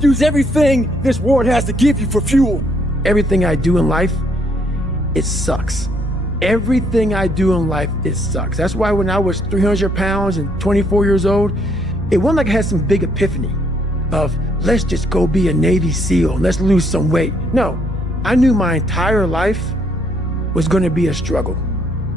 Use everything this world has to give you for fuel. Everything I do in life, it sucks. Everything I do in life, it sucks. That's why when I was 300 pounds and 24 years old, it wasn't like I had some big epiphany of let's just go be a Navy SEAL and let's lose some weight. No, I knew my entire life was going to be a struggle,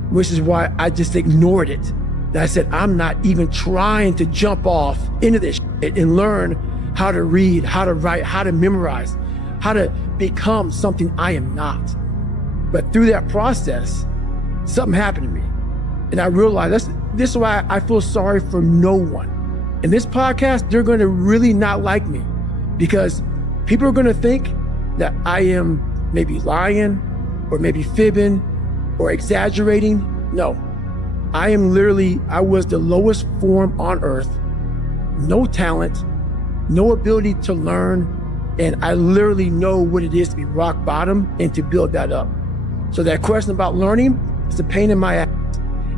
which is why I just ignored it. And I said, I'm not even trying to jump off into this shit and learn how to read, how to write, how to memorize, how to become something I am not. But through that process, something happened to me. And I realized this is why I feel sorry for no one. In this podcast, they're going to really not like me because people are going to think that I am maybe lying or maybe fibbing or exaggerating. No, I was the lowest form on earth, no talent, no ability to learn. And I literally know what it is to be rock bottom and to build that up. So that question about learning, it's a pain in my ass.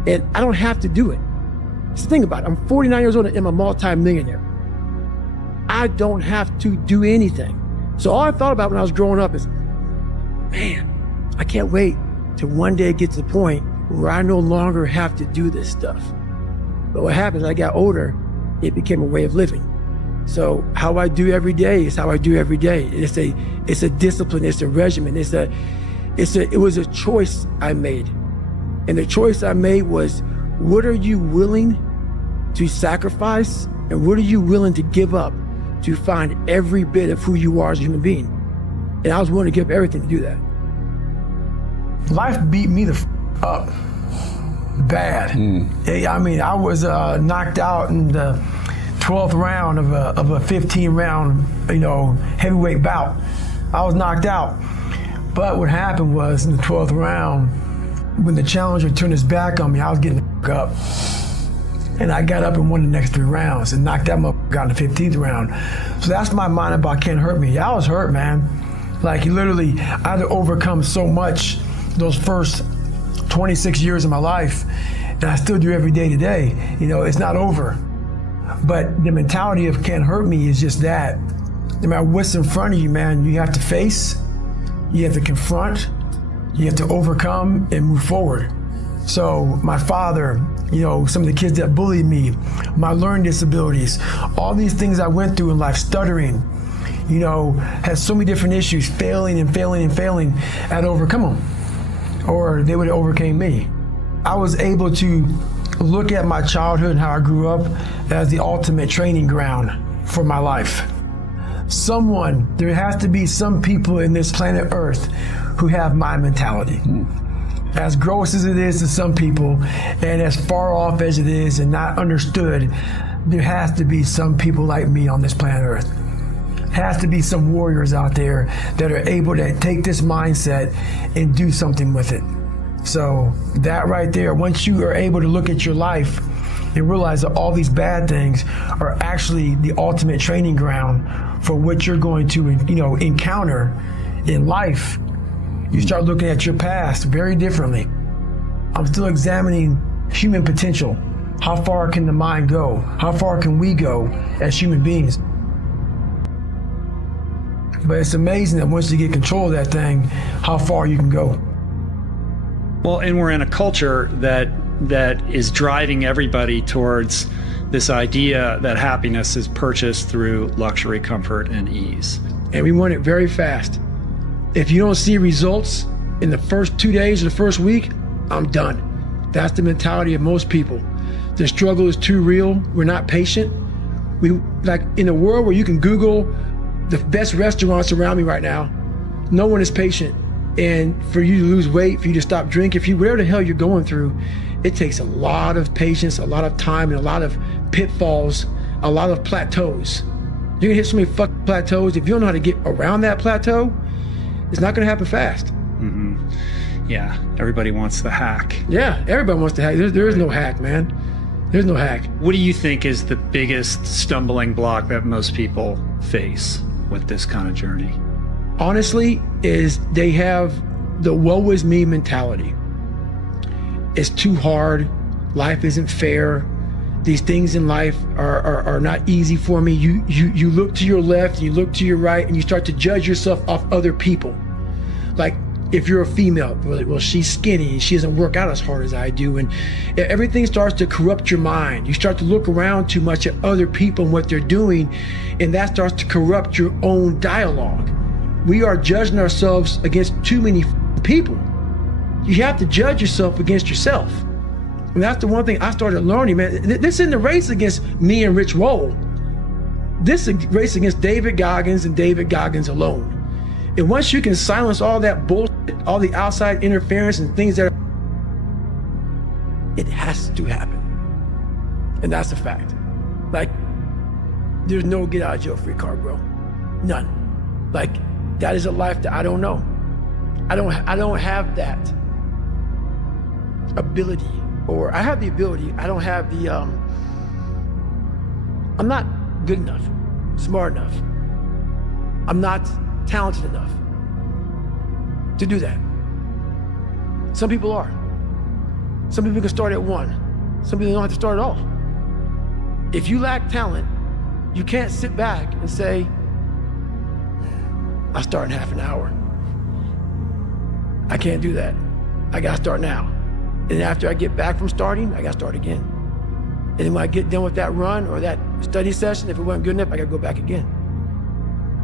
And I don't have to do it. Just think about it. I'm 49 years old and I'm a multi-millionaire. I don't have to do anything. So all I thought about when I was growing up is, man, I can't wait to one day get to the point where I no longer have to do this stuff. But what happens, as I got older, it became a way of living. So how I do every day is how I do every day. It's a discipline, it's a regimen, it was a choice I made. And the choice I made was, what are you willing to sacrifice and what are you willing to give up to find every bit of who you are as a human being? And I was willing to give up everything to do that. Life beat me the up bad. I mean, I was knocked out in the 12th round of a 15-round, heavyweight bout. I was knocked out. But what happened was in the 12th round, when the challenger turned his back on me, I was getting the up. And I got up and won the next 3 rounds and knocked that motherfucker out in the 15th round. So that's my mind about can't hurt me. I was hurt, man. Like literally, I had to overcome so much those first 26 years of my life, and I still do every day today. It's not over. But the mentality of can't hurt me is just that. No matter what's in front of you, man, you have to face, you have to confront, you have to overcome and move forward. So my father, some of the kids that bullied me, my learning disabilities, all these things I went through in life, stuttering, had so many different issues, failing and failing and failing, I had to overcome them, or they would have overcame me. I was able to look at my childhood and how I grew up as the ultimate training ground for my life. There has to be some people in this planet Earth who have my mentality. As gross as it is to some people, and as far off as it is and not understood, there has to be some people like me on this planet Earth. Has to be some warriors out there that are able to take this mindset and do something with it. So that right there, once you are able to look at your life and realize that all these bad things are actually the ultimate training ground for what you're going to, encounter in life, you start looking at your past very differently. I'm still examining human potential. How far can the mind go? How far can we go as human beings? But it's amazing that once you get control of that thing, how far you can go. Well, and we're in a culture that is driving everybody towards this idea that happiness is purchased through luxury, comfort, and ease. And we want it very fast. If you don't see results in the first 2 days or the first week, I'm done. That's the mentality of most people. The struggle is too real. We're not patient. In a world where you can Google the best restaurants around me right now, no one is patient. And for you to lose weight, for you to stop drinking, whatever the hell you're going through, it takes a lot of patience, a lot of time, and a lot of pitfalls, a lot of plateaus. You're gonna hit so many fucking plateaus. If you don't know how to get around that plateau, it's not gonna happen fast. Mm-hmm. Yeah, everybody wants the hack. Yeah, everybody wants the hack. There is no hack, man. There's no hack. What do you think is the biggest stumbling block that most people face with this kind of journey? Honestly, is they have the woe is me mentality. It's too hard. Life isn't fair. These things in life are not easy for me. You look to your left, and you look to your right, and you start to judge yourself off other people. Like, if you're a female, well, she's skinny and she doesn't work out as hard as I do. And everything starts to corrupt your mind. You start to look around too much at other people and what they're doing, and that starts to corrupt your own dialogue. We are judging ourselves against too many people. You have to judge yourself against yourself. And that's the one thing I started learning, man. This isn't a race against me and Rich Roll. This is a race against David Goggins and David Goggins alone. And once you can silence all that bullshit, all the outside interference and things that it has to happen. And that's a fact. Like, there's no get out of jail free card, bro. None. Like, that is a life that I don't know. I don't have that ability, or I have the ability, I don't have the, I'm not good enough, smart enough. I'm not talented enough to do that. Some people are. Some people can start at 1. Some people don't have to start at all. If you lack talent, you can't sit back and say, I'll start in half an hour. I can't do that. I gotta start now. And after I get back from starting, I gotta start again. And then when I get done with that run or that study session, if it wasn't good enough, I gotta go back again.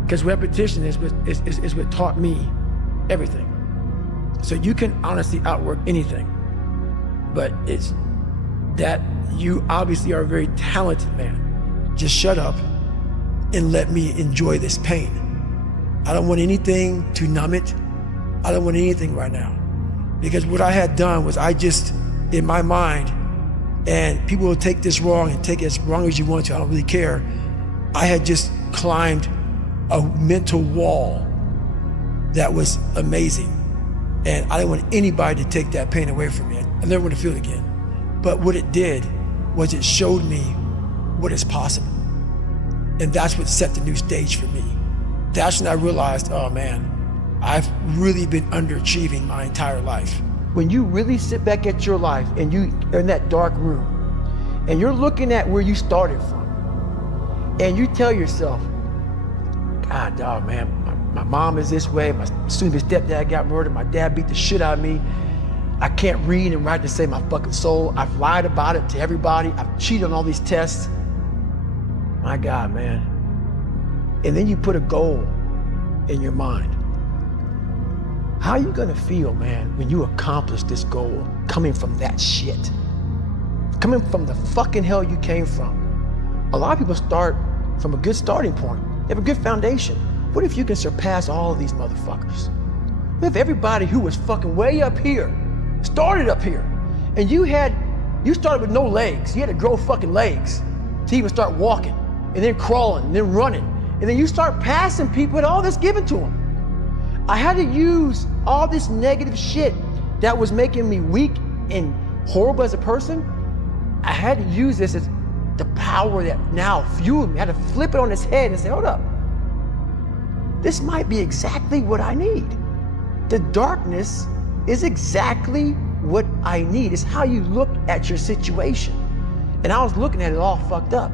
Because repetition is what taught me everything. So you can honestly outwork anything, but it's that you obviously are a very talented man. Just shut up and let me enjoy this pain. I don't want anything to numb it. I don't want anything right now. Because what I had done was I just, in my mind, and people will take this wrong and take it as wrong as you want to, I don't really care. I had just climbed a mental wall that was amazing. And I didn't want anybody to take that pain away from me. I never want to feel it again. But what it did was it showed me what is possible. And that's what set the new stage for me. That's when I realized, oh man, I've really been underachieving my entire life. When you really sit back at your life and you are in that dark room and you're looking at where you started from and you tell yourself, God, dog, man, my mom is this way, my soon-to-be stepdad got murdered, my dad beat the shit out of me, I can't read and write to save my fucking soul, I've lied about it to everybody, I've cheated on all these tests. My God, man. And then you put a goal in your mind. How are you gonna feel, man, when you accomplish this goal coming from that shit? Coming from the fucking hell you came from. A lot of people start from a good starting point. They have a good foundation. What if you can surpass all of these motherfuckers? What if everybody who was fucking way up here started up here, and you started with no legs. You had to grow fucking legs to even start walking, and then crawling, and then running, and then you start passing people with all this given to them. I had to use all this negative shit that was making me weak and horrible as a person. I had to use this as the power that now fueled me. I had to flip it on its head and say, hold up. This might be exactly what I need. The darkness is exactly what I need. It's how you look at your situation. And I was looking at it all fucked up.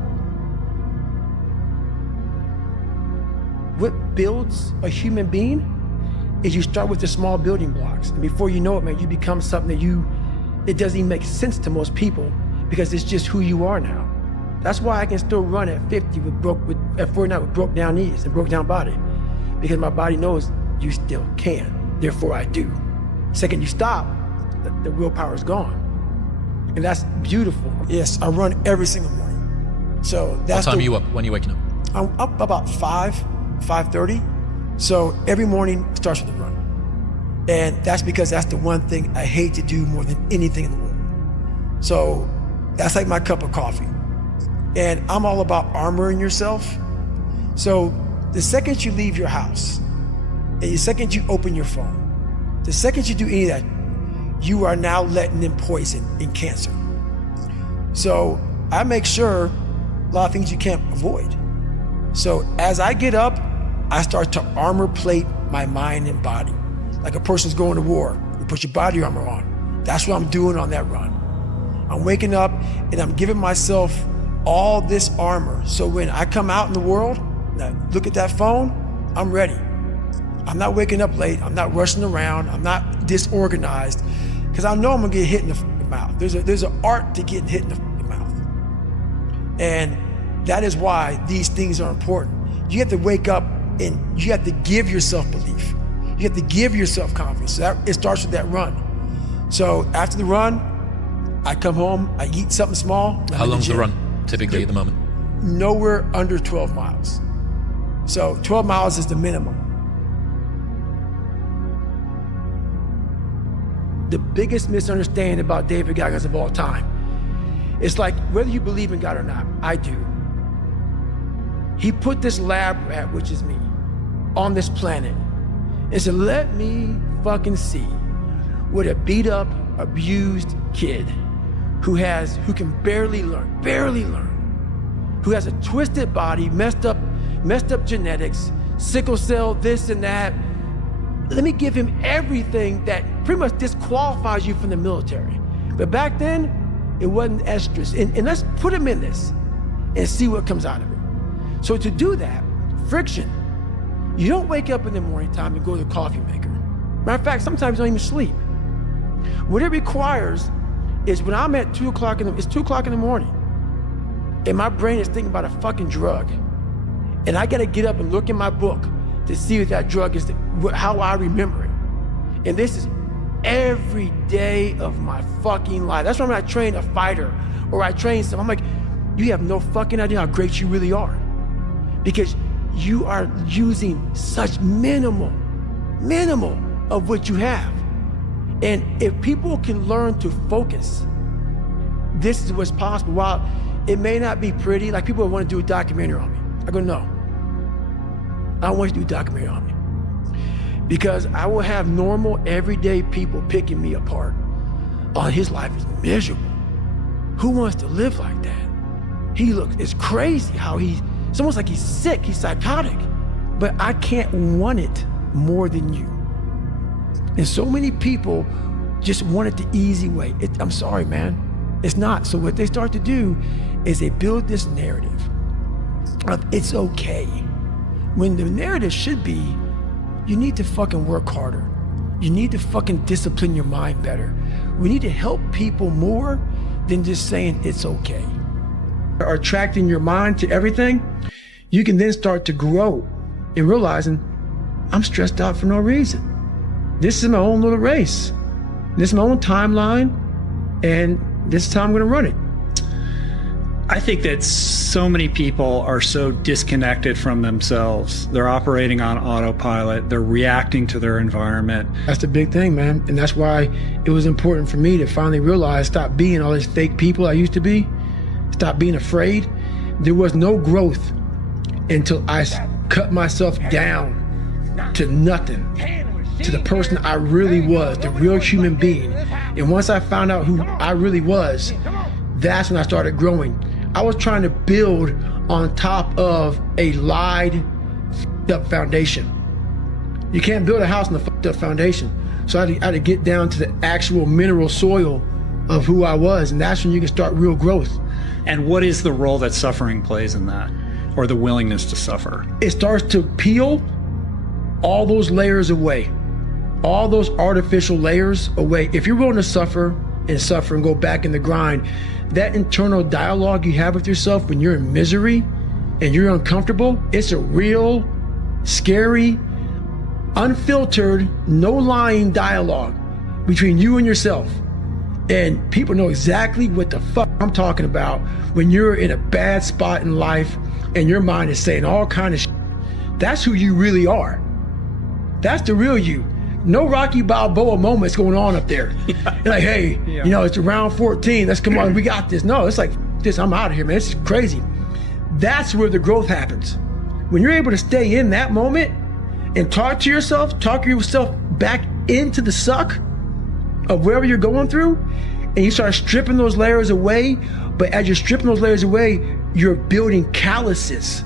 What builds a human being is you start with the small building blocks. And before you know it, man, you become something that it doesn't even make sense to most people because it's just who you are now. That's why I can still run at 50 at 49 with broke down knees and broke down body, because my body knows you still can, therefore I do. Second you stop, the willpower is gone. And that's beautiful. Yes, I run every single morning. So that's what time are you up? When are you waking up? I'm up about 5:30. So every morning starts with a run. And that's because that's the one thing I hate to do more than anything in the world. So that's like my cup of coffee. And I'm all about armoring yourself. So the second you leave your house, and the second you open your phone, the second you do any of that, you are now letting in poison and cancer. So I make sure a lot of things you can't avoid. So as I get up, I start to armor plate my mind and body. Like a person's going to war, you put your body armor on. That's what I'm doing on that run. I'm waking up and I'm giving myself all this armor. So when I come out in the world, look at that phone, I'm ready. I'm not waking up late. I'm not rushing around. I'm not disorganized, because I know I'm gonna get hit in the mouth. There's an art to getting hit in the mouth. And that is why these things are important. You have to wake up and you have to give yourself belief. You have to give yourself confidence. So it starts with that run. So after the run, I come home, I eat something small. How long's the run typically at the moment? Nowhere under 12 miles. So 12 miles is the minimum. The biggest misunderstanding about David Goggins of all time, it's like, whether you believe in God or not, I do. He put this lab rat, which is me, on this planet and said, let me fucking see what a beat up, abused kid who can barely learn, who has a twisted body, messed up genetics, sickle cell, this and that. Let me give him everything that pretty much disqualifies you from the military. But back then, it wasn't estrus. And let's put him in this and see what comes out of it. So to do that, friction, you don't wake up in the morning time and go to the coffee maker. Matter of fact, sometimes you don't even sleep. What it requires is when I'm at 2 o'clock it's 2 o'clock in the morning, and my brain is thinking about a fucking drug. And I gotta get up and look in my book to see if that drug is how I remember it. And this is every day of my fucking life. That's why when I train a fighter or I train someone, I'm like, you have no fucking idea how great you really are. Because you are using such minimal of what you have. And if people can learn to focus, this is what's possible. While it may not be pretty, like people want to do a documentary on me. I go, no. I don't want you to do a documentary on me. Because I will have normal, everyday people picking me apart. Oh, his life is miserable. Who wants to live like that? It's crazy how it's almost like he's sick, he's psychotic. But I can't want it more than you. And so many people just want it the easy way. I'm sorry, man. It's not. So what they start to do is they build this narrative of it's okay. When the narrative should be, you need to fucking work harder. You need to fucking discipline your mind better. We need to help people more than just saying it's okay. Or attracting your mind to everything, you can then start to grow in realizing I'm stressed out for no reason. This is my own little race. This is my own timeline, and this is how I'm gonna run it. I think that so many people are so disconnected from themselves. They're operating on autopilot. They're reacting to their environment. That's the big thing, man. And that's why it was important for me to finally realize, stop being all these fake people I used to be. Stop being afraid. There was no growth until I cut myself down to nothing, to the person I really was, the real human being. And once I found out who I really was, that's when I started growing. I was trying to build on top of a lied, up foundation. You can't build a house on a fucked up foundation. So I had to get down to the actual mineral soil of who I was, and that's when you can start real growth. And what is the role that suffering plays in that, or the willingness to suffer? It starts to peel all those layers away, all those artificial layers away. If you're willing to suffer and go back in the grind, that internal dialogue you have with yourself when you're in misery and you're uncomfortable, it's a real, scary, unfiltered, no lying dialogue between you and yourself. And people know exactly what the fuck I'm talking about when you're in a bad spot in life and your mind is saying all kind of shit. That's who you really are. That's the real you. No Rocky Balboa moments going on up there. You're like, hey, you know, it's around 14. Let's come on, we got this. No, it's like this. I'm out of here, man. It's crazy. That's where the growth happens. When you're able to stay in that moment and talk yourself back into the suck of wherever you're going through, and you start stripping those layers away. But as you're stripping those layers away, you're building calluses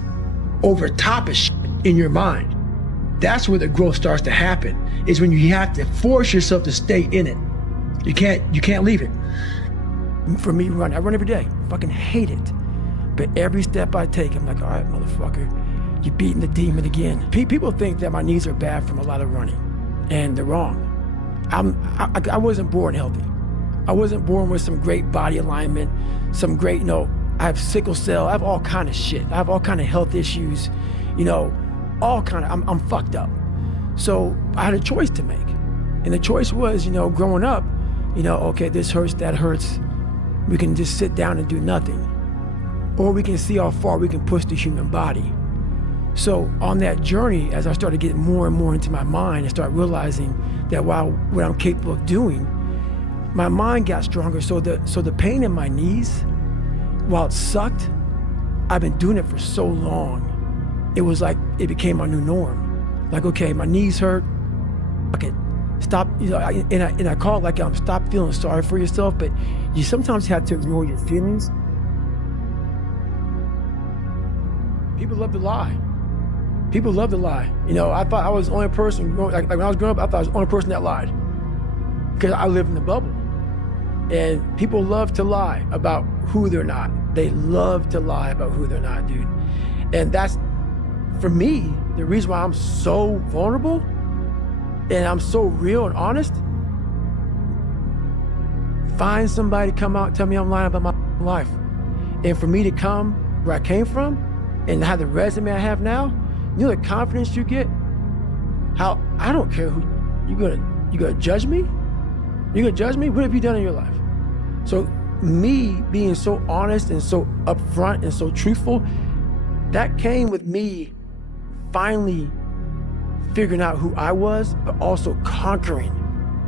over top of shit in your mind. That's where the growth starts to happen, is when you have to force yourself to stay in it. You can't leave it. for me running. I run every day, fucking hate it. But every step I take, I'm like, all right, motherfucker, you're beating the demon again. People think that my knees are bad from a lot of running, and they're wrong. I wasn't born healthy. I wasn't born with some great body alignment, some great, I have sickle cell, I have all kind of shit. I have all kind of health issues, all kind of, I'm fucked up. So I had a choice to make. And the choice was, growing up, okay, this hurts, that hurts. We can just sit down and do nothing. Or we can see how far we can push the human body. So on that journey, as I started getting more and more into my mind, I started realizing that what I'm capable of doing, my mind got stronger. So the pain in my knees, while it sucked, I've been doing it for so long. It was like, it became my new norm. Like, okay, my knees hurt, fuck it. Stop, and I call it like, stop feeling sorry for yourself, but you sometimes have to ignore your feelings. People love to lie. People love to lie. I thought I was the only person, like when I was growing up, I thought I was the only person that lied. Because I lived in the bubble. And people love to lie about who they're not. They love to lie about who they're not, dude. And that's, for me, the reason why I'm so vulnerable and I'm so real and honest. Find somebody to come out and tell me I'm lying about my life. And for me to come where I came from and have the resume I have now, the confidence you get, how I don't care who, you gonna judge me? You gonna judge me? What have you done in your life? So me being so honest and so upfront and so truthful, that came with me finally figuring out who I was, but also conquering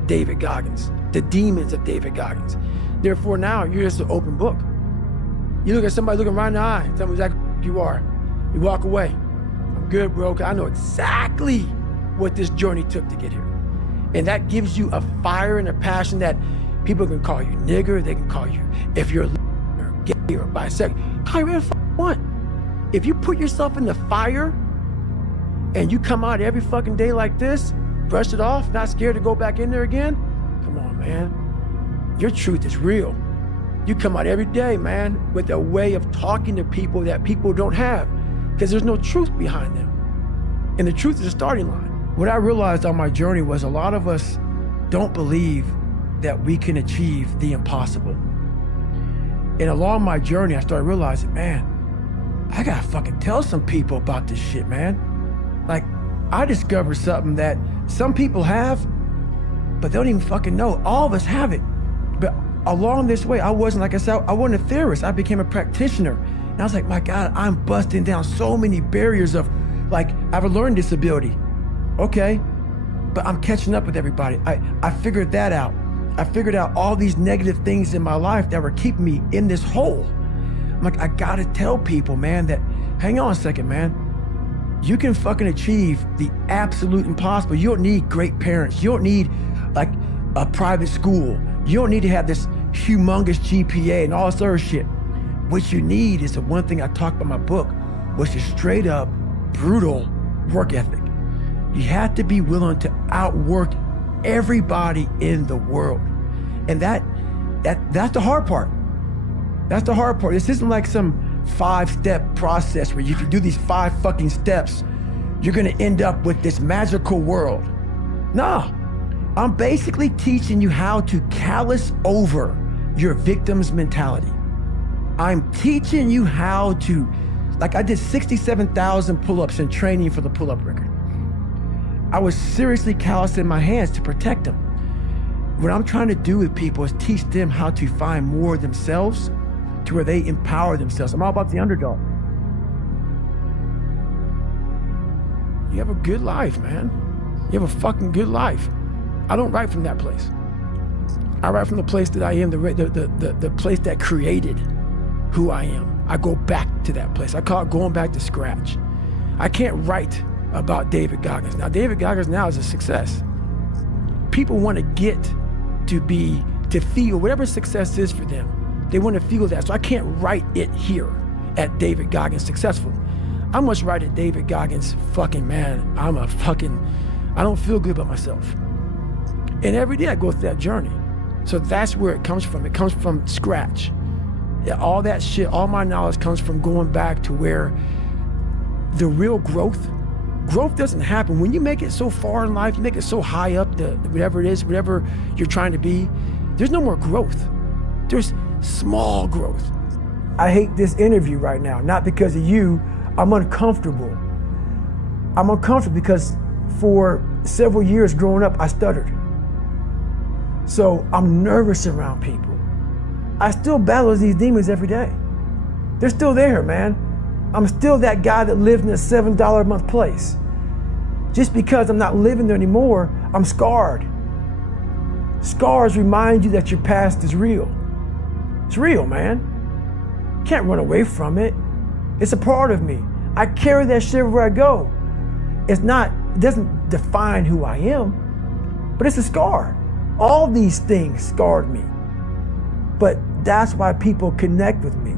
David Goggins, the demons of David Goggins. Therefore now you're just an open book. You look at somebody looking right in the eye, tell me exactly who you are. You walk away. I'm good, bro, because I know exactly what this journey took to get here. And that gives you a fire and a passion that people can call you nigger, they can call you, if you're or gay or bisexual, call you whatever the fuck you want. If you put yourself in the fire and you come out every fucking day like this, brush it off, not scared to go back in there again, come on, man. Your truth is real. You come out every day, man, with a way of talking to people that people don't have, because there's no truth behind them. And the truth is a starting line. What I realized on my journey was a lot of us don't believe that we can achieve the impossible. And along my journey, I started realizing, man, I gotta fucking tell some people about this shit, man. Like, I discovered something that some people have, but they don't even fucking know. All of us have it. But along this way, I wasn't, like I said, I wasn't a theorist. I became a practitioner. And I was like, my God, I'm busting down so many barriers of, like, I have a learning disability. Okay, but I'm catching up with everybody. I figured that out. I figured out all these negative things in my life that were keeping me in this hole. I'm like, I gotta tell people, man, that, hang on a second, man. You can fucking achieve the absolute impossible. You don't need great parents. You don't need like a private school. You don't need to have this humongous GPA and all this other shit. What you need is the one thing I talked about in my book, which is straight up brutal work ethic. You have to be willing to outwork everybody in the world. And that's the hard part. That's the hard part. This isn't like some 5-step process where if you do these 5 fucking steps, you're gonna end up with this magical world. Nah, I'm basically teaching you how to callous over your victim's mentality. I'm teaching you how to, like I did 67,000 pull-ups in training for the pull-up record. I was seriously callousing my hands to protect them. What I'm trying to do with people is teach them how to find more of themselves to where they empower themselves. I'm all about the underdog. You have a good life, man. You have a fucking good life. I don't write from that place. I write from the place that I am, the place that created who I am. I go back to that place. I call it going back to scratch. I can't write about David Goggins. Now, David Goggins now is a success. People want to get to feel whatever success is for them. They want to feel that. So I can't write it here at David Goggins successful. I must write at David Goggins fucking, man, I don't feel good about myself. And every day I go through that journey. So that's where it comes from. It comes from scratch. Yeah, all that shit, all my knowledge comes from going back to where the real growth doesn't happen. When you make it so far in life, you make it so high up, whatever it is, whatever you're trying to be, there's no more growth. There's small growth. I hate this interview right now, not because of you. I'm uncomfortable. I'm uncomfortable because for several years growing up, I stuttered. So I'm nervous around people. I still battle these demons every day. They're still there, man. I'm still that guy that lived in a $7 a month place. Just because I'm not living there anymore, I'm scarred. Scars remind you that your past is real. It's real, man. You can't run away from it. It's a part of me. I carry that shit wherever I go. It doesn't define who I am, but it's a scar. All these things scarred me. But that's why people connect with me.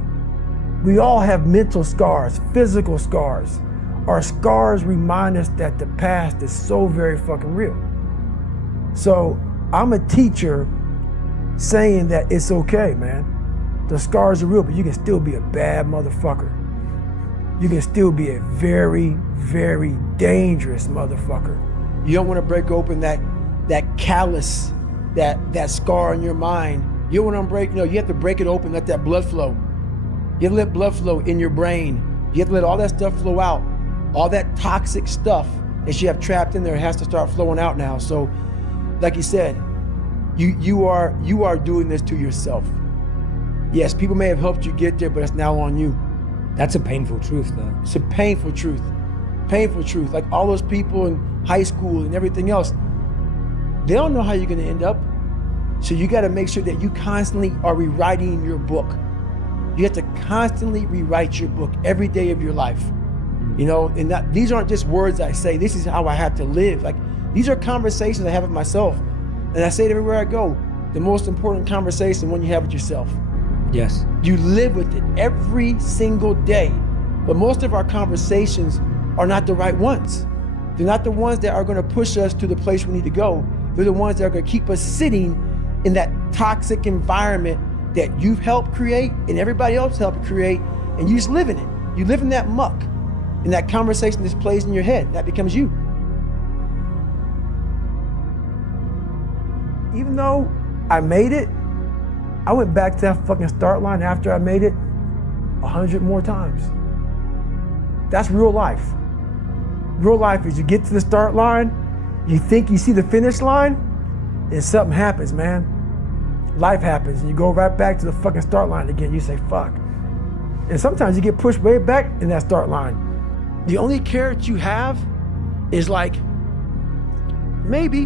We all have mental scars, physical scars. Our scars remind us that the past is so very fucking real. So I'm a teacher saying that it's okay, man. The scars are real, but you can still be a bad motherfucker. You can still be a very, very dangerous motherfucker. You don't want to break open that callus, that scar in your mind. You don't want to break, you have to break it open, let that blood flow. You have to let blood flow in your brain. You have to let all that stuff flow out. All that toxic stuff that you have trapped in there has to start flowing out now. So, like you said, you are doing this to yourself. Yes, people may have helped you get there, but it's now on you. That's a painful truth, though. It's a painful truth. Painful truth. Like all those people in high school and everything else, they don't know how you're gonna end up. So you gotta make sure that you constantly are rewriting your book. You have to constantly rewrite your book every day of your life. And these aren't just words I say, this is how I have to live. Like, these are conversations I have with myself. And I say it everywhere I go. The most important conversation, one you have with yourself. Yes. You live with it every single day. But most of our conversations are not the right ones. They're not the ones that are gonna push us to the place we need to go. They're the ones that are gonna keep us sitting in that toxic environment that you've helped create and everybody else helped create, and you just live in it. You live in that muck, and that conversation just plays in your head. That becomes you. Even though I made it, I went back to that fucking start line after I made it 100 more times. That's real life. Real life is you get to the start line, you think you see the finish line, and something happens, man. Life happens, and you go right back to the fucking start line again. You say, fuck. And sometimes you get pushed way back in that start line. The only carrot you have is like, maybe.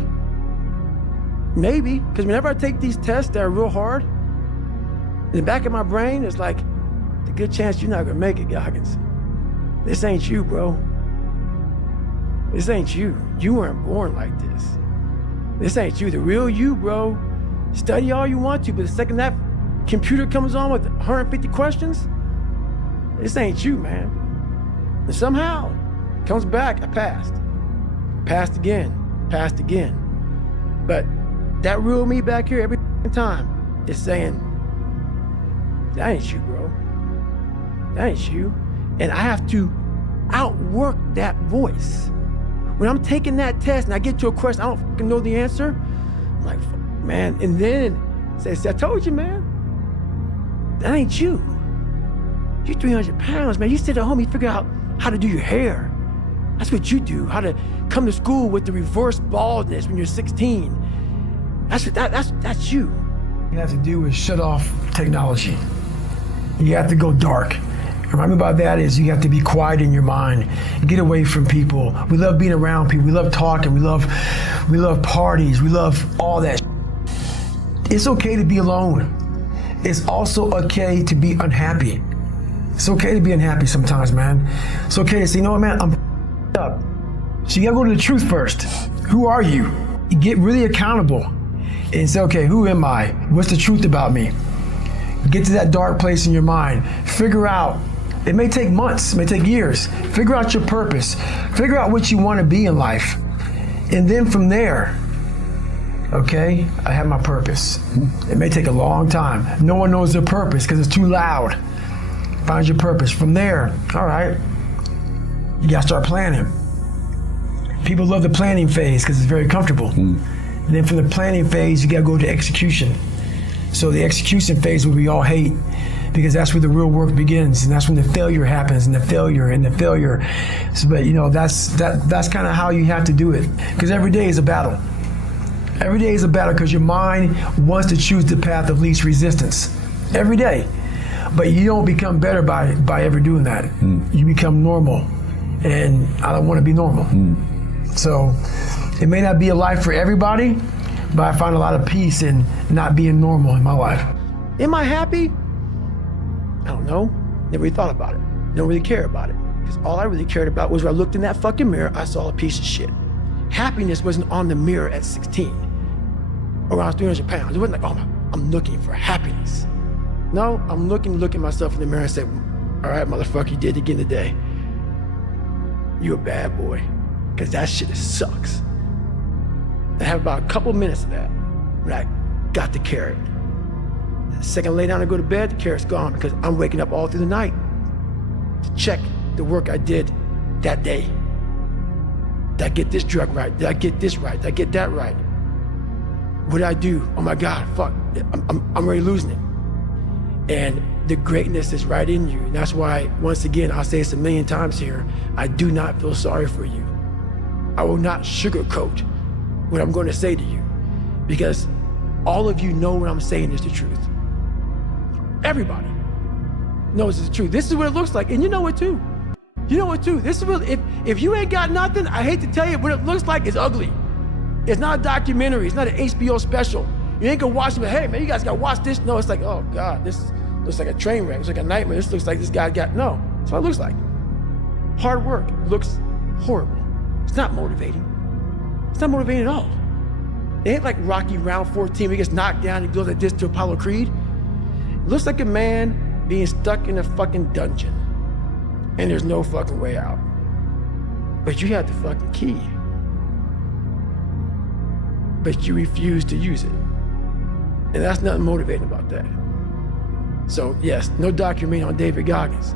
Because whenever I take these tests that are real hard, in the back of my brain, it's like, the good chance you're not gonna make it, Goggins. This ain't you, bro. This ain't you. You weren't born like this. This ain't you, the real you, bro. Study all you want to, but the second that computer comes on with 150 questions, this ain't you, man. And somehow, it comes back, I passed. Passed again. But that real me back here every time is saying, that ain't you, bro. That ain't you. And I have to outwork that voice. When I'm taking that test and I get to a question, I don't fucking know the answer, I'm like, man, and then say, I told you, man, that ain't you. You're 300 pounds, man. You sit at home, you figure out how to do your hair. That's what you do, how to come to school with the reverse baldness when you're 16. That's you. What you have to do is shut off technology. You have to go dark. And what I mean by that is you have to be quiet in your mind. Get away from people. We love being around people. We love talking. We love parties. We love all that. It's okay to be alone. It's also okay to be unhappy. It's okay to be unhappy sometimes, man. It's okay to say, you know what, man, I'm up. So you gotta go to the truth first. Who are you? You get really accountable and say, okay, who am I? What's the truth about me? Get to that dark place in your mind. Figure out, it may take months, it may take years. Figure out your purpose. Figure out what you want to be in life. And then from there, okay, I have my purpose. It may take a long time. No one knows their purpose because it's too loud. Find your purpose. From there, all right, you gotta start planning. People love the planning phase because it's very comfortable. And then from the planning phase, you gotta go to execution. So the execution phase, what we all hate, because that's where the real work begins, and that's when the failure happens, and the failure. So, but that's kind of how you have to do it, because every day is a battle. Every day is a battle because your mind wants to choose the path of least resistance. Every day. But you don't become better by ever doing that. You become normal, and I don't want to be normal. So it may not be a life for everybody, but I find a lot of peace in not being normal in my life. Am I happy? I don't know. Never really thought about it. Don't really care about it. Because all I really cared about was when I looked in that fucking mirror, I saw a piece of shit. Happiness wasn't on the mirror at 16, or around 300 pounds. It wasn't like, oh, I'm looking for happiness. No, I'm looking at myself in the mirror and say, all right, motherfucker, you did it again today. You a bad boy. Because that shit sucks. I have about a couple minutes of that when I got the carrot. The second I lay down and go to bed, the carrot's gone because I'm waking up all through the night to check the work I did that day. Did I get this drug right? Did I get this right? Did I get that right? What did I do? Oh my God, fuck, I'm already losing it. And the greatness is right in you. And that's why, once again, I'll say this a million times here, I do not feel sorry for you. I will not sugarcoat what I'm going to say to you, because all of you know what I'm saying is the truth. Everybody knows it's the truth. This is what it looks like, and you know it too. You know it too. This is what, if you ain't got nothing, I hate to tell you, what it looks like is ugly. It's not a documentary. It's not an HBO special. You ain't gonna watch it, but hey man, you guys gotta watch this. No, it's like, oh God, this looks like a train wreck. It's like a nightmare. This looks like this guy got, no. That's what it looks like. Hard work looks horrible. It's not motivating. It's not motivating at all. It ain't like Rocky round 14 where he gets knocked down and goes like this to Apollo Creed. It looks like a man being stuck in a fucking dungeon and there's no fucking way out. But you had the fucking key. But you refuse to use it. And that's nothing motivating about that. So yes, no documentary on David Goggins.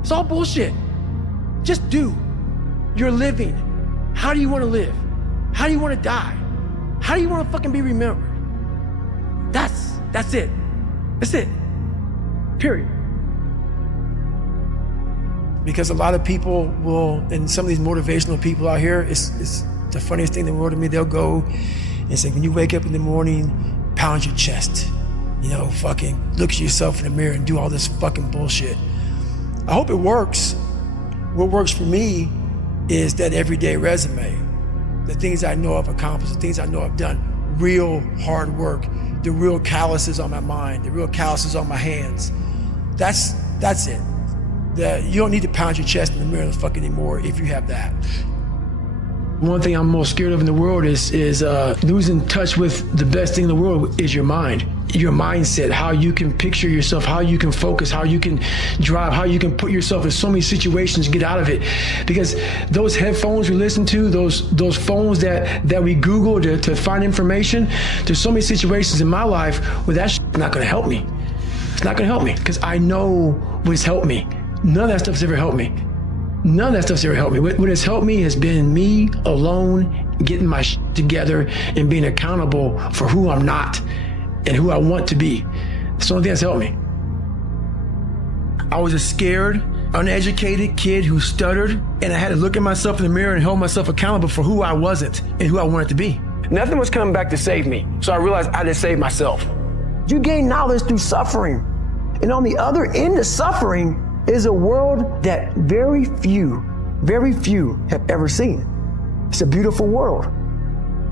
It's all bullshit. Just do. You're living. How do you want to live? How do you want to die? How do you want to fucking be remembered? That's it. That's it. Period. Because a lot of people will, and some of these motivational people out here, it's the funniest thing in the world to me. They'll go and say, when you wake up in the morning, pound your chest. You know, fucking look at yourself in the mirror and do all this fucking bullshit. I hope it works. What works for me is that everyday resume. The things I know I've accomplished, the things I know I've done, real hard work, the real calluses on my mind, the real calluses on my hands. That's it. You don't need to pound your chest in the mirror fuck anymore if you have that. One thing I'm most scared of in the world is losing touch with the best thing in the world is your mind. Your mindset, how you can picture yourself, how you can focus, how you can drive, how you can put yourself in so many situations and get out of it. Because those headphones we listen to, those phones that we Google to find information, there's so many situations in my life where that's not gonna help me. It's not gonna help me because I know what's helped me. None of that stuff's ever helped me. None of that stuff's ever helped me. What has helped me has been me alone, getting my shit together and being accountable for who I'm not and who I want to be. It's the only thing that's helped me. I was a scared, uneducated kid who stuttered, and I had to look at myself in the mirror and hold myself accountable for who I wasn't and who I wanted to be. Nothing was coming back to save me, so I realized I had to save myself. You gain knowledge through suffering, and on the other end of suffering is a world that very few have ever seen. It's a beautiful world,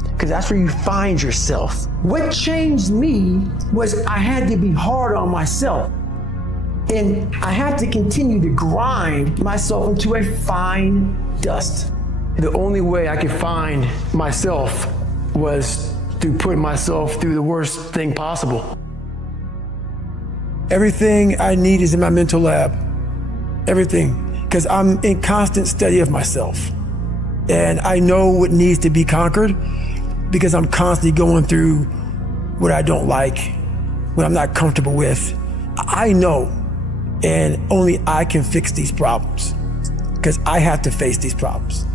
because that's where you find yourself. What changed me was I had to be hard on myself, and I had to continue to grind myself into a fine dust. The only way I could find myself was through putting myself through the worst thing possible. Everything I need is in my mental lab. Everything, because I'm in constant study of myself. And I know what needs to be conquered, because I'm constantly going through what I don't like, what I'm not comfortable with. I know, and only I can fix these problems because I have to face these problems.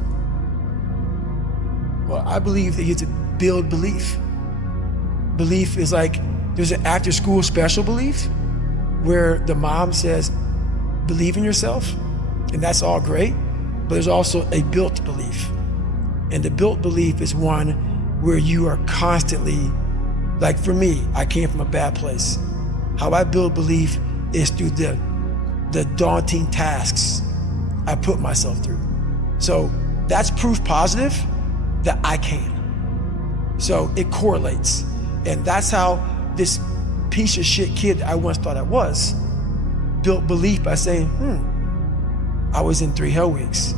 Well, I believe that you have to build belief. Belief is like, there's an after school special belief where the mom says, believe in yourself, and that's all great, but there's also a built belief. And the built belief is one where you are constantly, like for me, I came from a bad place. How I build belief is through the daunting tasks I put myself through. So that's proof positive that I can. So it correlates. And that's how this piece of shit kid I once thought I was built belief by saying, I was in 3 Hell Weeks.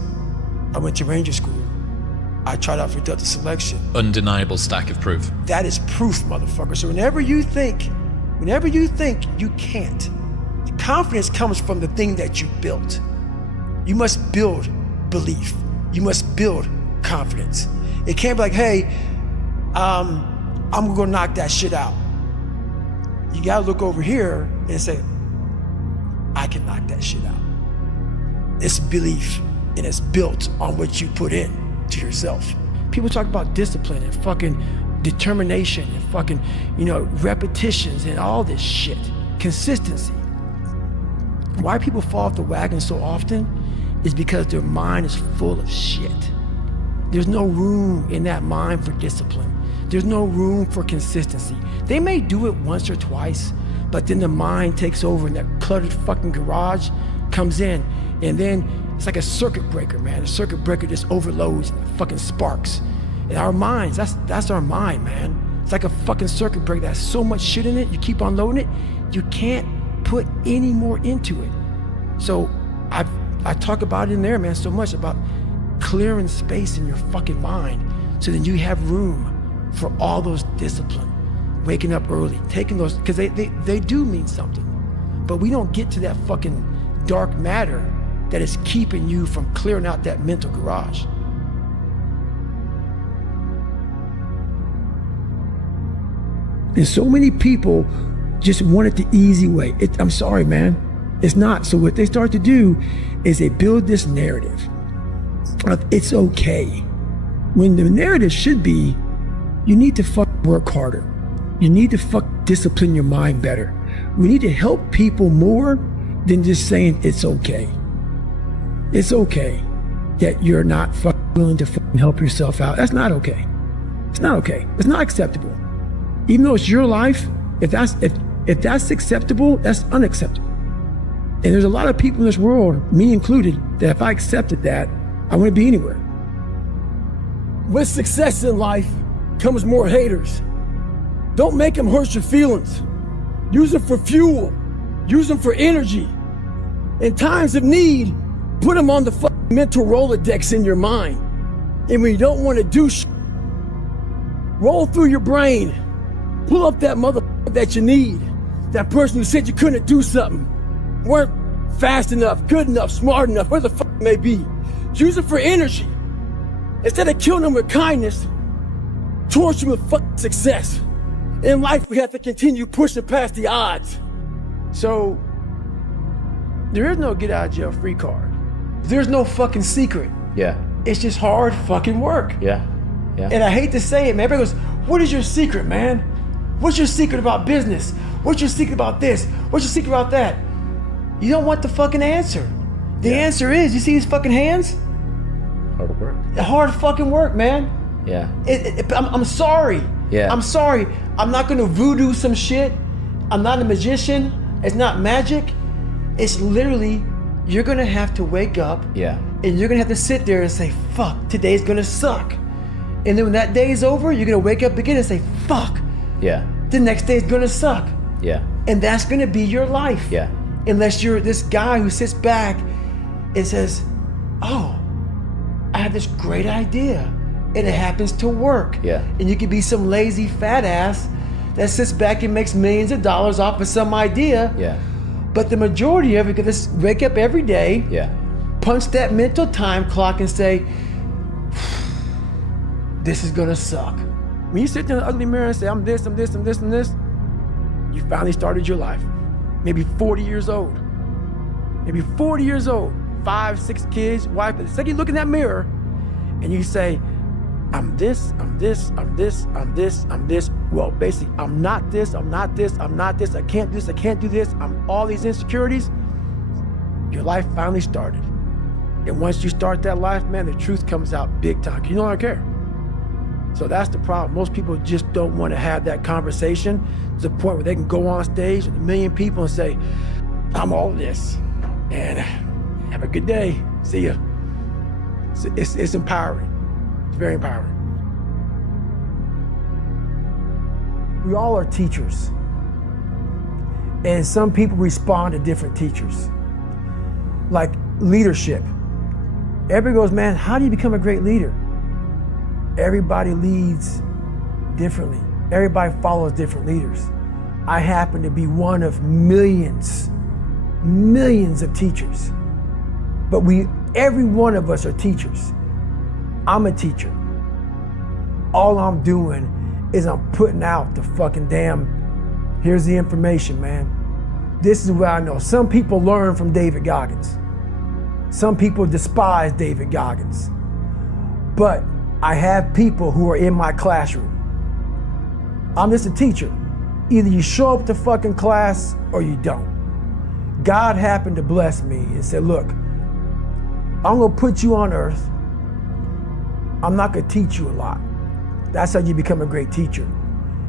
I went to Ranger School. I tried out for Delta Selection. Undeniable stack of proof. That is proof, motherfucker. So whenever you think you can't, the confidence comes from the thing that you built. You must build belief. You must build confidence. It can't be like, hey, I'm gonna go knock that shit out. You gotta look over here and say, I can knock that shit out. It's belief, and it's built on what you put in to yourself. People talk about discipline and fucking determination and fucking, repetitions and all this shit. Consistency. Why people fall off the wagon so often is because their mind is full of shit. There's no room in that mind for discipline. There's no room for consistency. They may do it once or twice, but then the mind takes over and that cluttered fucking garage comes in, and then it's like a circuit breaker, man. A circuit breaker just overloads and fucking sparks. And our minds, that's our mind, man. It's like a fucking circuit breaker that has so much shit in it, you keep on loading it, you can't put any more into it. So I talk about it in there, man, so much about clearing space in your fucking mind so that you have room for all those discipline, waking up early, taking those, because they do mean something. But we don't get to that fucking dark matter that is keeping you from clearing out that mental garage. And so many people just want it the easy way. I'm sorry, man. It's not. So what they start to do is they build this narrative of it's okay. When the narrative should be, you need to fuck work harder. You need to fuck discipline your mind better. We need to help people more than just saying it's okay. It's okay that you're not fucking willing to fucking help yourself out. That's not okay. It's not okay. It's not acceptable. Even though it's your life, if that's acceptable, that's unacceptable. And there's a lot of people in this world, me included, that if I accepted that, I wouldn't be anywhere. With success in life comes more haters. Don't make them hurt your feelings. Use them for fuel. Use them for energy. In times of need, put them on the fucking mental Rolodex in your mind. And when you don't want to do shit, roll through your brain. Pull up that motherfucker that you need. That person who said you couldn't do something. Weren't fast enough, good enough, smart enough, where the fuck it may be. Use it for energy. Instead of killing them with kindness, torture them with fucking success. In life, we have to continue pushing past the odds. So, there is no get out of jail free card. There's no fucking secret. Yeah. It's just hard fucking work. Yeah. Yeah. And I hate to say it, man. Everybody goes, what is your secret, man? What's your secret about business? What's your secret about this? What's your secret about that? You don't want the fucking answer. The answer is, you see these fucking hands? Hard work. Hard fucking work, man. Yeah. I'm sorry. Yeah. I'm sorry. I'm not gonna voodoo some shit. I'm not a magician. It's not magic. It's literally, you're gonna have to wake up. Yeah. And you're gonna have to sit there and say, fuck, today's gonna suck. And then when that day is over, you're gonna wake up again and say, fuck. Yeah. The next day is gonna suck. Yeah. And that's gonna be your life. Yeah. Unless you're this guy who sits back and says, oh, I had this great idea. And it happens to work. Yeah. And you could be some lazy fat ass that sits back and makes millions of dollars off of some idea. Yeah. But the majority of it could just wake up every day, Yeah. punch that mental time clock and say, this is gonna suck. When you sit there in the ugly mirror and say, I'm this, I'm this, I'm this, I'm this, you finally started your life. Maybe 40 years old. Maybe 40 years old, 5, 6 kids, wife. But the second you look in that mirror and you say, I'm this, I'm this, I'm this, I'm this, I'm this. Well, basically, I'm not this, I'm not this, I'm not this, I can't do this, I can't do this. I'm all these insecurities. Your life finally started. And once you start that life, man, the truth comes out big time. You no longer care. So that's the problem. Most people just don't want to have that conversation to the point where they can go on stage with 1 million people and say, I'm all this. And have a good day. See ya. It's empowering. It's very empowering. We all are teachers. And some people respond to different teachers. Like leadership. Everybody goes, man, how do you become a great leader? Everybody leads differently. Everybody follows different leaders. I happen to be one of millions of teachers. But every one of us are teachers. I'm a teacher. All I'm doing is I'm putting out the fucking damn, here's the information, man. This is what I know. Some people learn from David Goggins. Some people despise David Goggins. But I have people who are in my classroom. I'm just a teacher. Either you show up to fucking class or you don't. God happened to bless me and said, look, I'm gonna put you on earth. I'm not gonna teach you a lot. That's how you become a great teacher.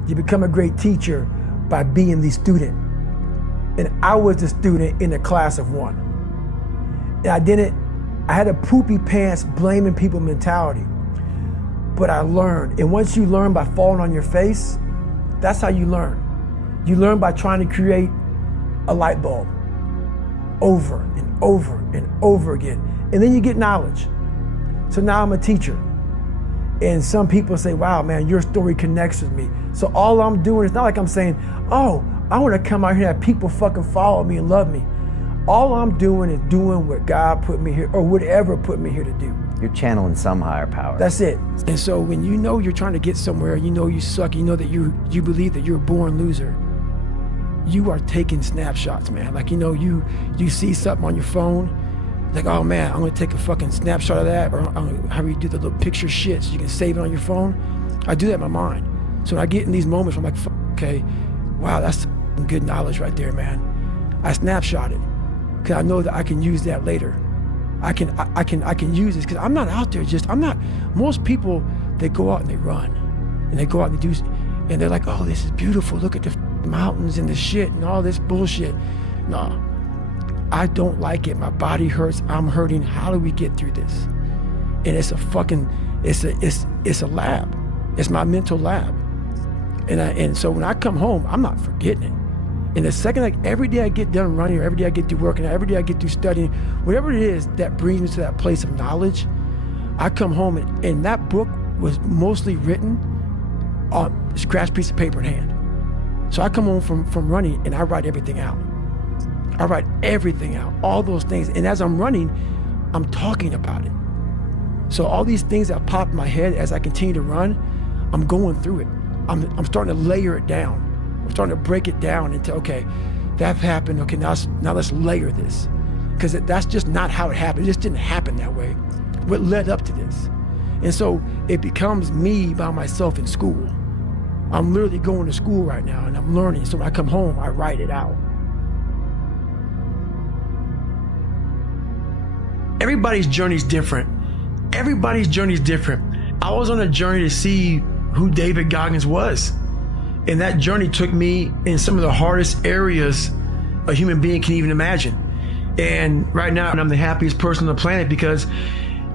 You become a great teacher by being the student. And I was the student in a class of one. And I had a poopy pants blaming people mentality. But I learned, and once you learn by falling on your face, that's how you learn. You learn by trying to create a light bulb over and over and over again. And then you get knowledge. So now I'm a teacher. And some people say, wow, man, your story connects with me. So all I'm doing is not like I'm saying, oh, I want to come out here and have people fucking follow me and love me. All I'm doing is doing what God put me here, or whatever put me here to do. You're channeling some higher power. That's it. And so when you know you're trying to get somewhere, you know you suck, you know that you believe that you're a born loser, you are taking snapshots, man. Like, you know, you see something on your phone, like, oh man, I'm gonna take a fucking snapshot of that, or how you do the little picture shit so you can save it on your phone. I do that in my mind. So when I get in these moments, I'm like, okay, wow, that's some good knowledge right there, man. I snapshot it, because I know that I can use that later. I can use this, because I'm not out there most people, they go out and they run, and they go out and they do, and they're like, oh, this is beautiful, look at the mountains and the shit and all this bullshit. No, I don't like it. My body hurts, I'm hurting. How do we get through this? And it's a lab. It's my mental lab. And so when I come home, I'm not forgetting it. And the second, like every day I get done running, or every day I get through working, every day I get through studying, whatever it is that brings me to that place of knowledge, I come home and that book was mostly written on a scratch piece of paper in hand. So I come home from running and I write everything out. I write everything out, all those things. And as I'm running, I'm talking about it. So all these things that pop in my head as I continue to run, I'm going through it. I'm starting to layer it down. I'm starting to break it down into, okay, that happened. Okay, now let's layer this. Because that's just not how it happened. It just didn't happen that way. What led up to this? And so it becomes me by myself in school. I'm literally going to school right now and I'm learning. So when I come home, I write it out. Everybody's journey is different. Everybody's journey is different. I was on a journey to see who David Goggins was. And that journey took me in some of the hardest areas a human being can even imagine. And right now, I'm the happiest person on the planet because,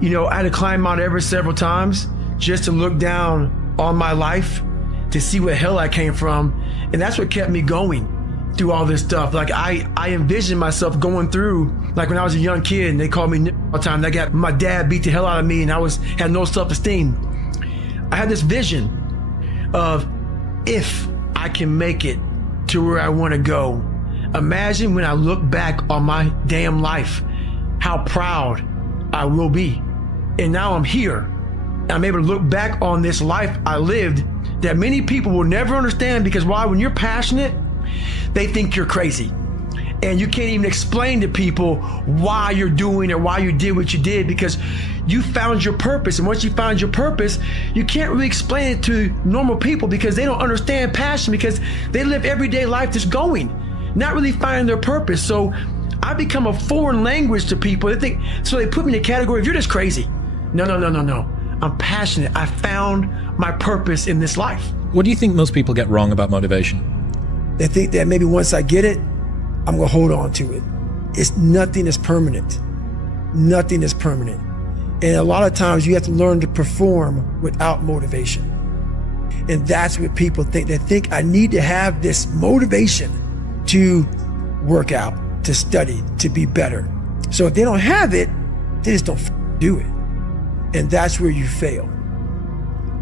you know, I had to climb Mount Everest several times just to look down on my life to see what hell I came from. And that's what kept me going through all this stuff. Like I envisioned myself going through, like when I was a young kid and they called me all the time. I got my dad beat the hell out of me and I had no self-esteem. I had this vision of, if I can make it to where I want to go, imagine when I look back on my damn life, how proud I will be. And now I'm here. I'm able to look back on this life I lived that many people will never understand, because why? When you're passionate, they think you're crazy. And you can't even explain to people why you're doing or why you did what you did, because you found your purpose. And once you found your purpose, you can't really explain it to normal people because they don't understand passion, because they live everyday life just going, not really finding their purpose. So I become a foreign language to people. They think, so they put me in a category of, you're just crazy. No. I'm passionate. I found my purpose in this life. What do you think most people get wrong about motivation? They think that maybe once I get it, I'm gonna hold on to it. Nothing is permanent. Nothing is permanent. And a lot of times you have to learn to perform without motivation. And that's what people think. They think I need to have this motivation to work out, to study, to be better. So if they don't have it, they just don't do it. And that's where you fail.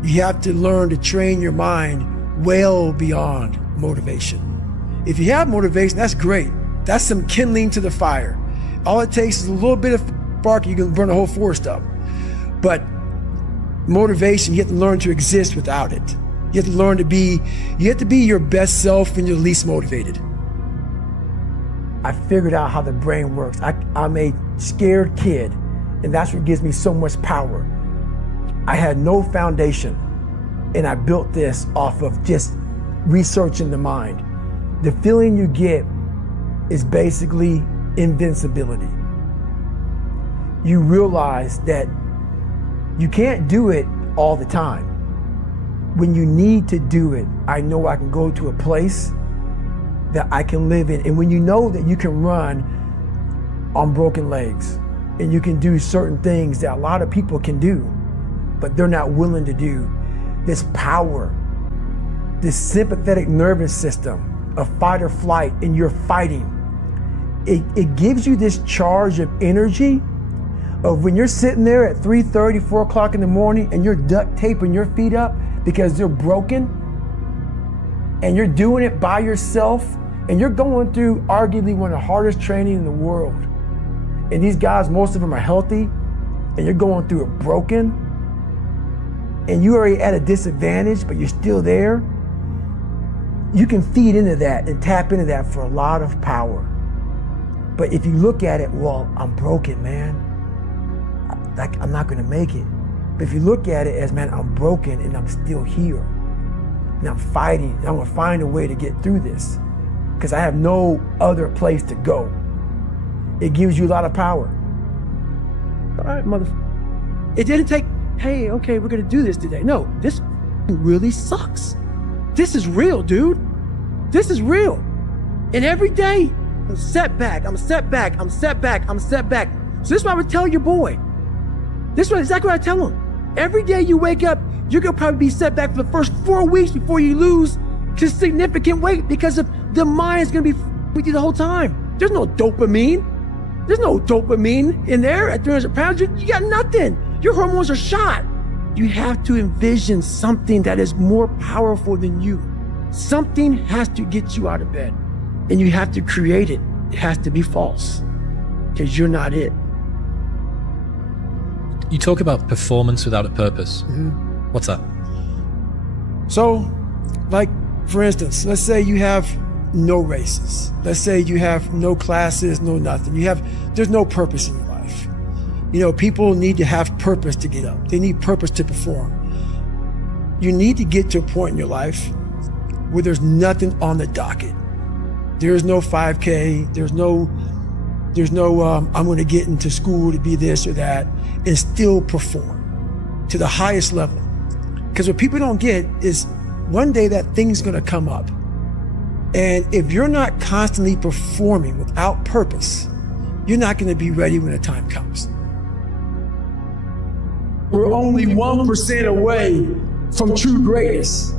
You have to learn to train your mind well beyond motivation. If you have motivation, that's great. That's some kindling to the fire. All it takes is a little bit of spark, you can burn a whole forest up. But motivation, you have to learn to exist without it. You have to learn to be, you have to be your best self when you're least motivated. I figured out how the brain works. I'm a scared kid, and that's what gives me so much power. I had no foundation, and I built this off of just researching the mind. The feeling you get is basically invincibility. You realize that you can't do it all the time. When you need to do it, I know I can go to a place that I can live in. And when you know that you can run on broken legs and you can do certain things that a lot of people can do, but they're not willing to do, this power, this sympathetic nervous system of fight or flight, and you're fighting, it gives you this charge of energy of when you're sitting there at 3:30, 4 o'clock in the morning and you're duct taping your feet up because they're broken, and you're doing it by yourself, and you're going through arguably one of the hardest training in the world. And these guys, most of them are healthy, and you're going through it broken, and you're already at a disadvantage, but you're still there. You can feed into that and tap into that for a lot of power. But if you look at it, well, I'm broken, man. I'm not gonna make it. But if you look at it as, man, I'm broken and I'm still here. And I'm fighting, and I'm gonna find a way to get through this, because I have no other place to go. It gives you a lot of power. All right, it didn't take, hey, okay, we're gonna do this today. No, this really sucks. This is real, dude. This is real. And every day, I'm a setback. So this is what I would tell your boy. This is exactly what I tell him. Every day you wake up, you're gonna probably be set back for the first 4 weeks before you lose significant weight, because of the mind is gonna be with you the whole time. There's no dopamine. There's no dopamine in there at 300 pounds. You got nothing. Your hormones are shot. You have to envision something that is more powerful than you. Something has to get you out of bed, and you have to create it. It has to be false, because you're not it. You talk about performance without a purpose. Mm-hmm. What's that? So, like, for instance, let's say you have no races. Let's say you have no classes, no nothing. There's no purpose in your life. You know, people need to have purpose to get up. They need purpose to perform. You need to get to a point in your life where there's nothing on the docket. There's no 5K. There's no I'm going to get into school to be this or that, and still perform to the highest level. Because what people don't get is one day that thing's going to come up. And if you're not constantly performing without purpose, you're not going to be ready when the time comes. We're only 1% away from true greatness.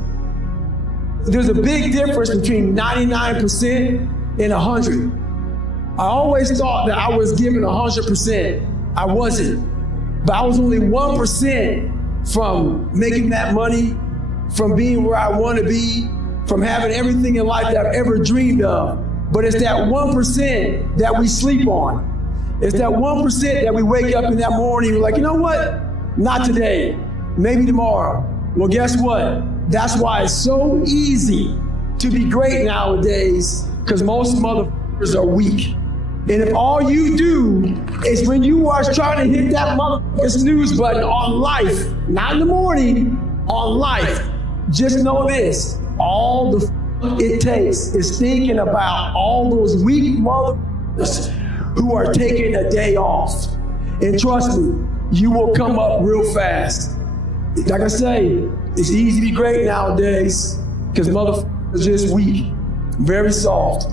There's a big difference between 99% and 100. I always thought that I was given 100%. I wasn't. But I was only 1% from making that money, from being where I want to be, from having everything in life that I've ever dreamed of. But it's that 1% that we sleep on. It's that 1% that we wake up in that morning and we're like, you know what? Not today. maybe tomorrow. Well, guess what? That's why it's so easy to be great nowadays, because most motherfuckers are weak. And if all you do is when you are trying to hit that motherfucking snooze button on life, not in the morning, on life, just know this, all the it takes is thinking about all those weak motherfuckers who are taking a day off. And trust me, you will come up real fast. Like I say, it's easy to be great nowadays because motherfuckers are just weak, very soft.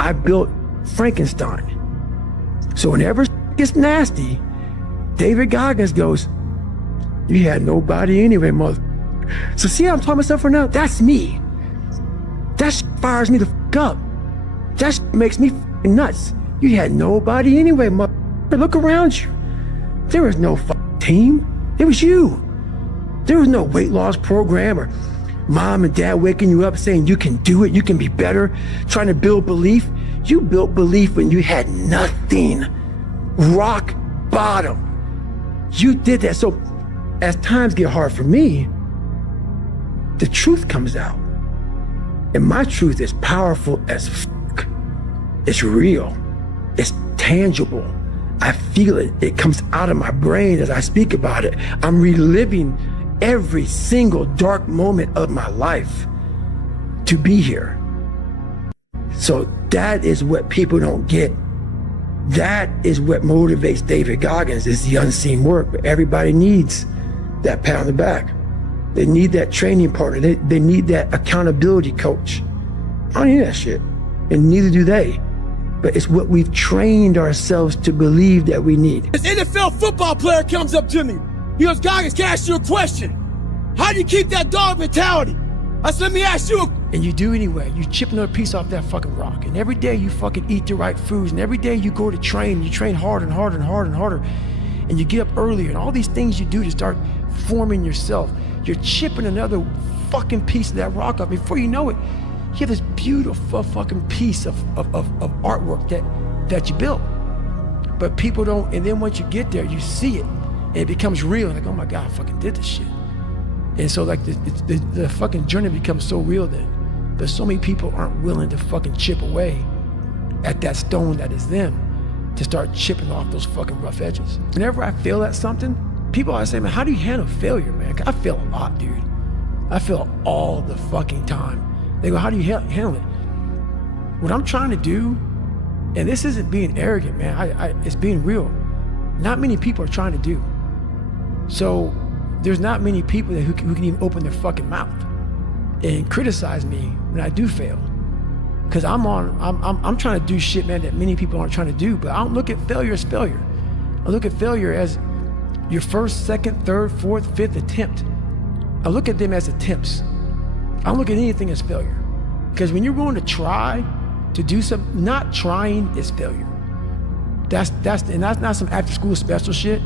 I built Frankenstein. So whenever it gets nasty, David Goggins goes, you had nobody anyway, mother. So see how I'm talking myself for now? That's me. That fires me the fuck up. That makes me nuts. You had nobody anyway, mother. Look around you. There was no team. It was you. There was no weight loss program or mom and dad waking you up saying you can do it, you can be better, trying to build belief. You built belief when you had nothing. Rock bottom. You did that. So as times get hard for me, the truth comes out. And my truth is powerful as fuck. It's real. It's tangible. I feel it. It comes out of my brain as I speak about it. I'm reliving every single dark moment of my life to be here. So that is what people don't get. That is what motivates David Goggins, is the unseen work. But everybody needs that pat on the back. They need that training partner. They need that accountability coach. I don't need that shit, and neither do they. But it's what we've trained ourselves to believe that we need. This NFL football player comes up to me. He goes, Goggins, can I ask you a question? How do you keep that dog mentality? I said, let me ask you. And you do anyway. You chip another piece off that fucking rock. And every day you fucking eat the right foods. And every day you go to train. You train harder and harder and harder and harder. And you get up earlier. And all these things you do to start forming yourself. You're chipping another fucking piece of that rock up. Before you know it, you have this beautiful fucking piece of artwork that you built. But people don't, and then once you get there, you see it. And it becomes real. Like, oh my God, I fucking did this shit. And so like the fucking journey becomes so real then. But so many people aren't willing to fucking chip away at that stone that is them, to start chipping off those fucking rough edges. Whenever I fail at something, people always say, man, how do you handle failure, man? I fail a lot, dude. I fail all the fucking time. They go, how do you handle it? What I'm trying to do, and this isn't being arrogant, man, it's being real. Not many people are trying to do. So there's not many people who can even open their fucking mouth and criticize me when I do fail. Because I'm trying to do shit, man, that many people aren't trying to do. But I don't look at failure as failure. I look at failure as your first, second, third, fourth, fifth attempt. I look at them as attempts. I don't look at anything as failure. Because when you're willing to try to do something, not trying is failure. That's not some after school special shit.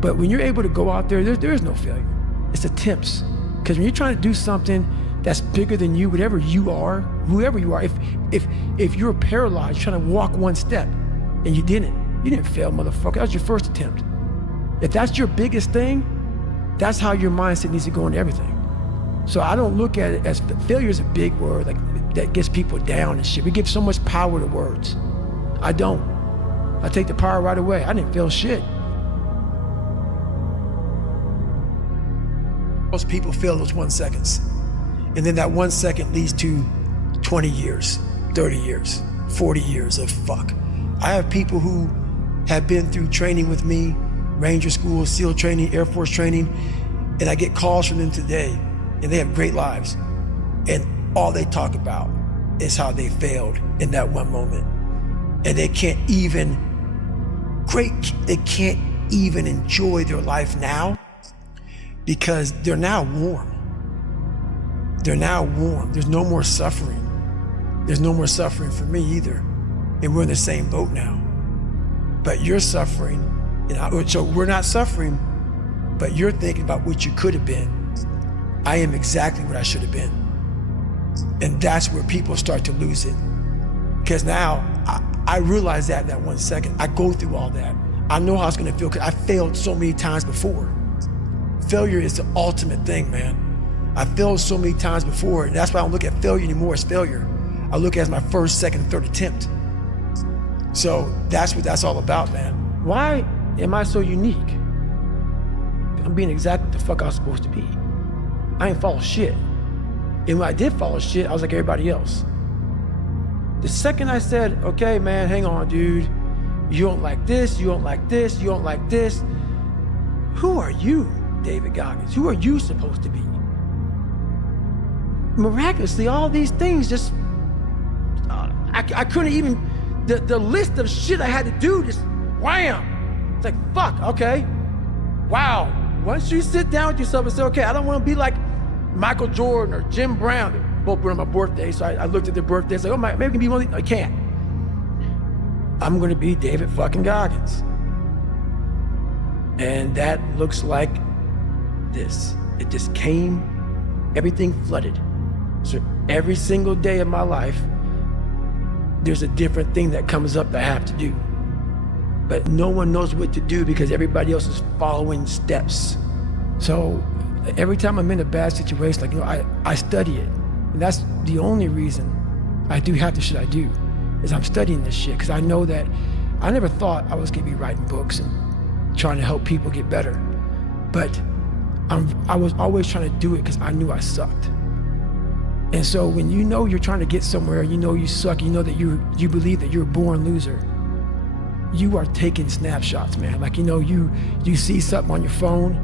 But when you're able to go out there, there is no failure. It's attempts. Because when you're trying to do something that's bigger than you, whatever you are, whoever you are, if you're paralyzed, trying to walk one step and you didn't fail, motherfucker. That was your first attempt. If that's your biggest thing, that's how your mindset needs to go into everything. So I don't look at it as failure is a big word, like that gets people down and shit. We give so much power to words. I don't. I take the power right away. I didn't fail shit. Most people fail those 1 seconds. And then that 1 second leads to 20 years, 30 years, 40 years of fuck. I have people who have been through training with me, Ranger School, SEAL training, Air Force training, and I get calls from them today, and they have great lives. And all they talk about is how they failed in that one moment. And they can't even enjoy their life now because they're now warm. They're now warm. There's no more suffering. There's no more suffering for me either. And we're in the same boat now. But you're suffering, so we're not suffering, but you're thinking about what you could have been. I am exactly what I should have been. And that's where people start to lose it. Because now I realize that in that 1 second. I go through all that. I know how it's gonna feel because I failed so many times before. failure is the ultimate thing, man. I failed so many times before, and that's why I don't look at failure anymore as failure. I look at it as my first, second, and third attempt. So that's what that's all about, man. Why am I so unique? I'm being exactly what the fuck I was supposed to be. I ain't follow shit. And when I did follow shit, I was like everybody else. The second I said, okay, man, hang on, dude. You don't like this, you don't like this, you don't like this. Who are you, David Goggins? Who are you supposed to be? Miraculously, all these things just, I couldn't even, the list of shit I had to do just wham. It's like, fuck, okay. Wow. Once you sit down with yourself and say, okay, I don't want to be like Michael Jordan or Jim Brown. They both were on my birthday, so I looked at their birthdays, like, oh, maybe I can be one of these. I can't. I'm going to be David fucking Goggins. And that looks like this. It just came, everything flooded. So every single day of my life, there's a different thing that comes up that I have to do. But no one knows what to do because everybody else is following steps. So every time I'm in a bad situation, like, you know, I study it. And that's the only reason I do half the shit I do, is I'm studying this shit, because I know that I never thought I was gonna be writing books and trying to help people get better. But I was always trying to do it because I knew I sucked. And so when you know you're trying to get somewhere, you know you suck, you know that you believe that you're a born loser, you are taking snapshots, man. Like, you know, you see something on your phone,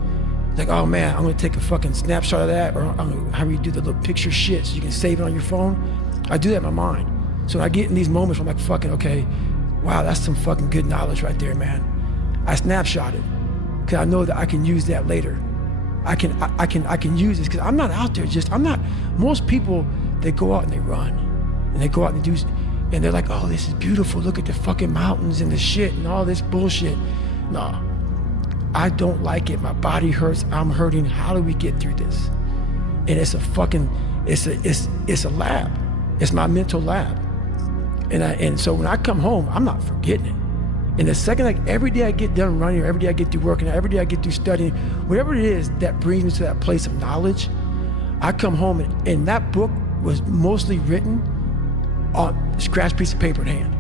like, oh man, I'm gonna take a fucking snapshot of that, or I'm gonna have you do the little picture shit so you can save it on your phone. I do that in my mind. So when I get in these moments where I'm like, fucking, okay, wow, that's some fucking good knowledge right there, man. I snapshot it, because I know that I can use that later. I can use this, because I'm not out there most people, they go out and they run, and they go out and do, and they're like, oh, this is beautiful, look at the fucking mountains and the shit and all this bullshit. No, I don't like it, my body hurts, I'm hurting, how do we get through this? And it's a fucking, it's a lab, it's my mental lab. And so when I come home, I'm not forgetting it. And the second, like, every day I get done running, or every day I get through working, every day I get through studying, whatever it is that brings me to that place of knowledge, I come home and that book was mostly written on a scratch piece of paper in hand.